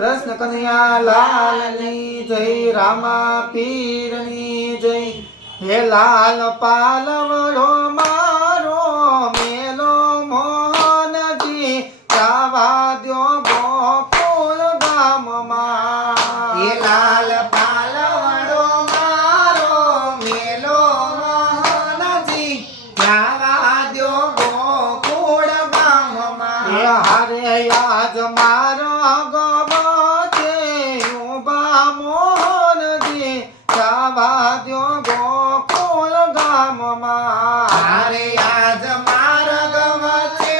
कृष्ण कन्हैया लालनी जय रामा पीरनी जय। हे लाल पालवड़ो मारो मेलो मोहनजी जावा द्यो गोकुल गाम मां। हे लाल पालवड़ो मारो मेलो मोहनजी जावा द्यो गोकुल गाम मां। हरे आज मारो मोहनजी जावा द्यो गोकुल गाम मां। अरे आज मार्ग वच्चे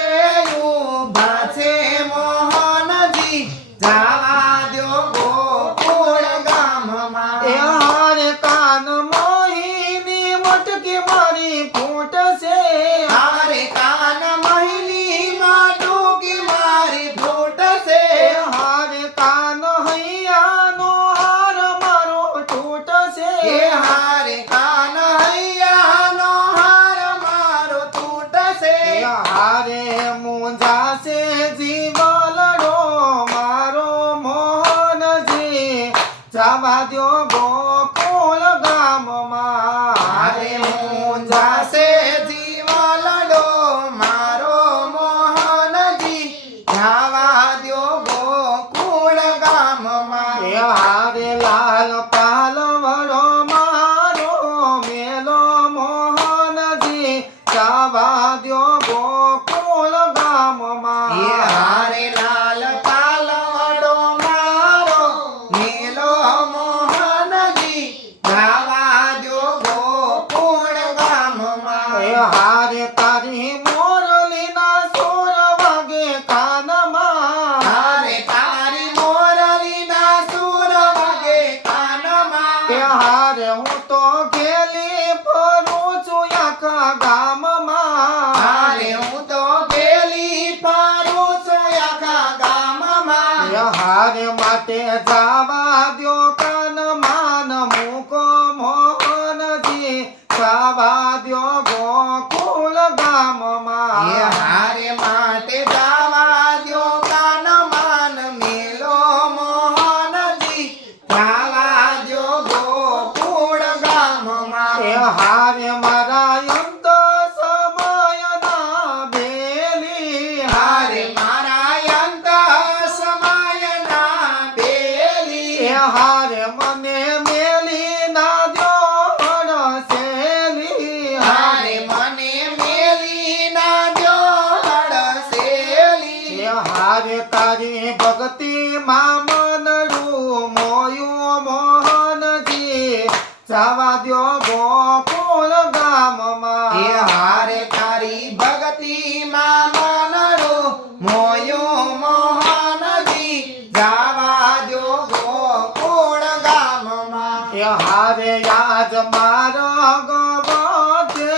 ऊभा छे मोहनजी जावा द्यो गोकुल गाम मां। हारे कान मोहिनी मटकी मारी फूट से। हारे कान महिली माटुकी मारी फूट से। हारे कान हैयानो हार मारो टूट से। हारे कान हैयानो हार मारो टूट से। हारे मुंजा से जीवलड़ो मारो मोहनजी जावा द्यो गोकुल गाम मां। हारे मुंजा से जीवलड़ो मारो मोहनजी जावा द्यो गोकुल गाम मां। हारे लाल पालवड़ो मारो मेलो मोहनजी जावा द्यो गोकुल गाम मां। हारे लाल पालवड़ो मारो मेलो मोहनजी जावा द्यो गोकुल गाम मां। हारे तारी मोरली ना सुर वागे कान मां। हारे तारी मोरली ना सुर वागे कान मां। हारे हूँ तो गेली फरू છું આખા ગામ માં। हारे हूँ तो गेली फरू છું આખા ગામ માં। હારે માટે જાવા દ્યો કાન માન મૂકો મોહનજી જાવા દ્યો ગોકુલ ગામ માં। હારે માટે જાવા દ્યો કાન માન મેલો મોહનજી જાવા દ્યો ગોકુળ ગામ માં। હારે મારા અંત સમયના બેલી। હારે મારા અંત સમયના બેલી। હારે મને મેલી ના દ્યો હડસેલી। હારે મને મેલી ના દ્યો હડસેલી। હારે તારી ભક્તિ માં મનડું મોયું મોહનજી જાવા દ્યો ગોકુલ ગામ માં। હારે તારી ભક્તિ માં મનડું મોયું મોહનજી જાવા દ્યો ગોકુળ ગામ માં। હારે આજ મારા ગવતે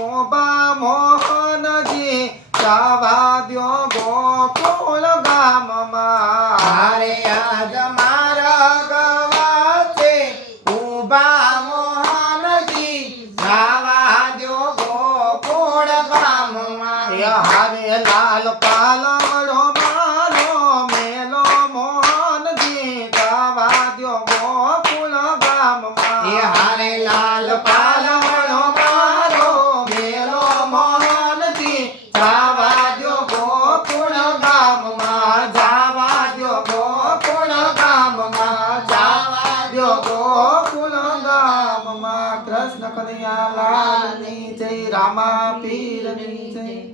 ઉભા મોહનજી જાવા દ્યો ગોકુલ ગામ માં। હારે આજ મારા ગવાતે ઊભા મોહનજી જાવા દ્યો ગોકુળ ગામ માં। હારે લાલ પાલવડો મારો મેલો મોહનજી જાવા દ્યો ગોકુલ ગામ માં। હારે લાલ પાલવડો મારો મેલો મોહનજી જાવા દ્યો ગોકુળ ગામ માં। જાવા દ્યો ગોકુળ ગામ માં। જાવા દ્યો ગોકુળ ગામ માં। કૃષ્ણ કનૈયા લાલની જય રામા પીરની જય।